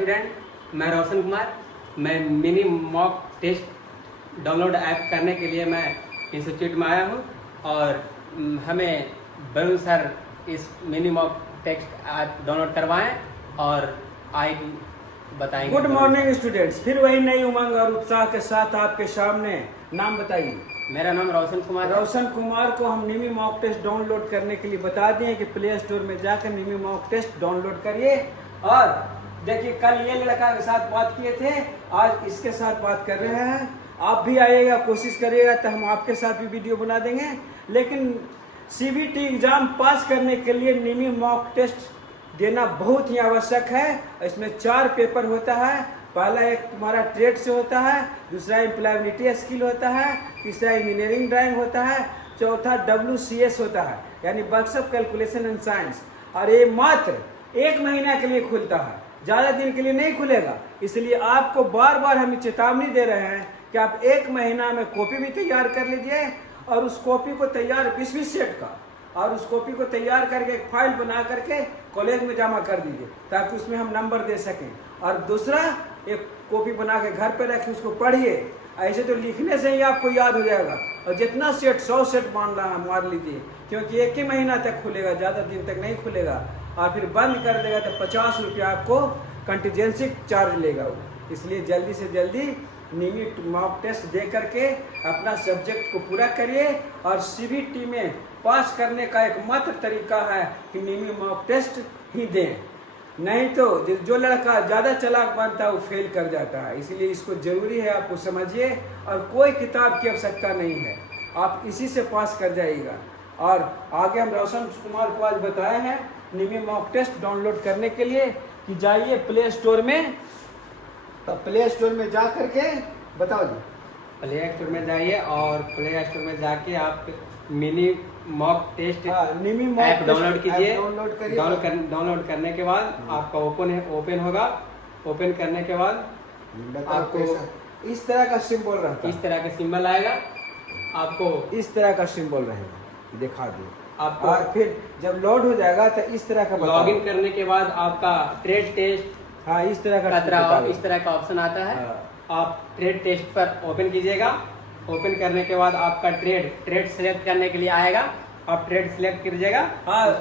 Student, मैं रोशन कुमार। मैं mini mock test download app करने के लिए मैं इंस्टीट्यूट में आया हूँ और हमें वरुण सर इस mini mock test app download करवाएं और आई बताएंगे। गुड मॉर्निंग स्टूडेंट्स, फिर वही नई उमंग और उत्साह के साथ आपके सामने। नाम बताइए। मेरा नाम रोशन कुमार है। रोशन कुमार को हम मिनी मॉक टेस्ट डाउनलोड करने के लिए बता दिए कि प्ले स्टोर में जाकर मिनी मॉक टेस्ट डाउनलोड करिए। और देखिए, कल ये लड़का के साथ बात किए थे, आज इसके साथ बात कर रहे हैं। आप भी आइएगा, कोशिश करिएगा तो हम आपके साथ भी वीडियो बना देंगे। लेकिन सीबीटी एग्जाम पास करने के लिए मिनी मॉक टेस्ट देना बहुत ही आवश्यक है। इसमें 4 पेपर होता है। पहला एक तुम्हारा ट्रेड से होता है, दूसरा एम्प्लॉयबिलिटी स्किल होता है, तीसरा इंजीनियरिंग ड्राइंग होता है, चौथा WCS होता है, यानी वर्कशॉप कैलकुलेशन एंड साइंस। और ये मात्र 1 महीना के लिए खुलता है, ज़्यादा दिन के लिए नहीं खुलेगा। इसलिए आपको बार बार हम चेतावनी दे रहे हैं कि आप 1 महीना में कॉपी भी तैयार कर लीजिए और उस कॉपी को तैयार 20-20 सेट का, और उस कॉपी को तैयार करके एक फाइल बना करके कॉलेज में जमा कर दीजिए ताकि उसमें हम नंबर दे सकें। और दूसरा, एक कॉपी बना के घर पे रखिए, उसको पढ़िए। ऐसे तो लिखने से ही आपको याद हो जाएगा। और जितना सेट 100 सेट मार लीजिए, क्योंकि 1 ही महीना तक खुलेगा, ज़्यादा दिन तक नहीं खुलेगा। और फिर बंद कर देगा तो 50 रुपया आपको कंटीजेंसी चार्ज लेगा वो। इसलिए जल्दी से जल्दी मिनी मॉक टेस्ट दे करके अपना सब्जेक्ट को पूरा करिए। और सीबीटी में पास करने का एकमात्र तरीका है कि मिनी मॉक टेस्ट ही दें, नहीं तो जो लड़का ज़्यादा चालाक बनता है वो फेल कर जाता है। इसलिए इसको जरूरी है, आपको समझिए। और कोई किताब की आवश्यकता नहीं है, आप इसी से पास कर जाइएगा। और आगे हम रोशन कुमार को आज बताए हैं मिनी मॉक टेस्ट डाउनलोड करने के लिए कि जाइए प्ले स्टोर में। तो प्ले स्टोर में जा करके बताओ जी। प्ले स्टोर में जाइए और प्ले स्टोर में जाके आप mini mock test app download कीजिए। डाउनलोड करने के बाद आपका ओपन होगा। ओपन करने के बाद आपको इस तरह का सिंबल रहता है, इस तरह का सिंबल आएगा। आपको इस तरह का सिंबल रहेगा, दिखा दिए आपको। और फिर जब लोड हो जाएगा तो इस तरह का लॉगिन करने के बाद आपका ट्रेड टेस्ट, हाँ इस तरह का इस तरह का ऑप्शन आता है। आप ट्रेड टेस्ट पर ओपन कीजिएगा। ओपन करने के बाद आपका ट्रेड सिलेक्ट करने के लिए आएगा। आप ट्रेड सिलेक्ट कीजिएगा।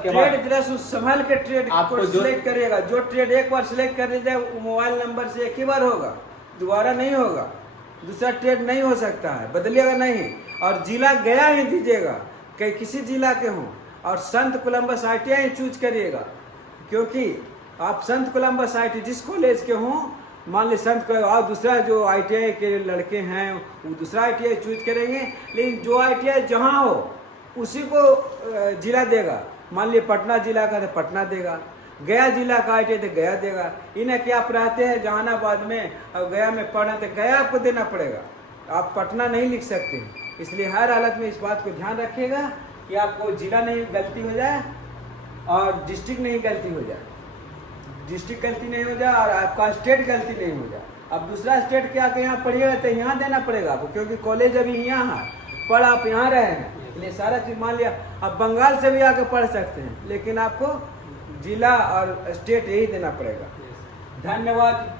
ट्रेड जरा संभाल के ट्रेड आपको सिलेक्ट करिएगा। जो ट्रेड एक बार सिलेक्ट कर लीजिए वो मोबाइल नंबर से एक ही बार होगा, दोबारा नहीं होगा। दूसरा ट्रेड नहीं हो सकता है, बदलिएगा नहीं। और जिला गया ही दीजिएगा, कहीं किसी जिला के हों। और संत कोलंबस ITI चूज करिएगा, क्योंकि आप संत कोलंबस ITI जिस कॉलेज के हों, मान ली संत को, और दूसरा जो ITI के लड़के हैं वो दूसरा ITI चूज करेंगे। लेकिन जो ITI जहाँ हो उसी को जिला देगा। मान लीजिए पटना जिला का तो पटना देगा, गया जिला का ITI तो गया देगा। इन्हें क्या आप रहते हैं जहानाबाद में और गया में पढ़ना तो गया आपको देना पड़ेगा, आप पटना नहीं लिख सकते। इसलिए हर हालत में इस बात को ध्यान रखिएगा कि आपको जिला नहीं गलती हो जाए और डिस्ट्रिक्ट नहीं गलती हो जाए, डिस्ट्रिक्ट गलती नहीं हो जाए और आपका स्टेट गलती नहीं हो जाए। अब दूसरा स्टेट के आके यहाँ पढ़िएगा तो यहाँ देना पड़ेगा आपको, क्योंकि कॉलेज अभी यहाँ है, पढ़ आप यहाँ रहे हैं। इसलिए सारा चीज़ मान लिया, आप बंगाल से भी आके पढ़ सकते हैं, लेकिन आपको जिला और स्टेट यही देना पड़ेगा। धन्यवाद।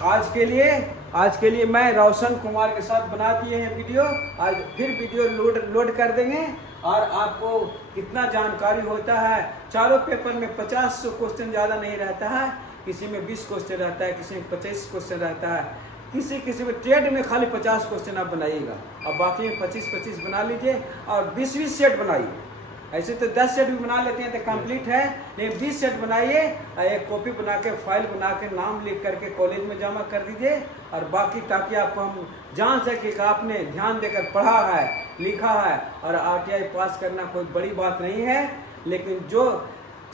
आज के लिए मैं रोशन कुमार के साथ बना दिए हैं वीडियो। आज फिर वीडियो लोड कर देंगे और आपको कितना जानकारी होता है। चारों पेपर में 50 क्वेश्चन ज़्यादा नहीं रहता है, किसी में 20 क्वेश्चन रहता है, किसी में 25 क्वेश्चन रहता है, किसी में ट्रेड में खाली 50 क्वेश्चन आप बनाइएगा और बाकी में 25-25 बना लीजिए और 20-20 सेट बनाइए। ऐसे तो 10 सेट भी बना लेते हैं तो कंप्लीट है, लेकिन 20 सेट बनाइए और एक कॉपी बना के, फाइल बना के, नाम लिख करके कॉलेज में जमा कर दीजिए। और बाकी ताकि आपको हम जान सके कि आपने ध्यान देकर पढ़ा है, लिखा है। और RTI पास करना कोई बड़ी बात नहीं है, लेकिन जो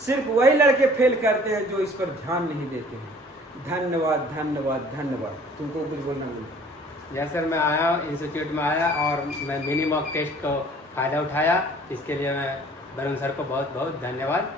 सिर्फ वही लड़के फेल करते हैं जो इस पर ध्यान नहीं देते हैं। धन्यवाद धन्यवाद धन्यवाद। तुमको कुछ बोलना नहीं? जैसे सर, मैं आया इंस्टीट्यूट में आया और मैं मिनी मॉक टेस्ट को फ़ायदा उठाया। इसके लिए मैं वरुण सर को बहुत बहुत धन्यवाद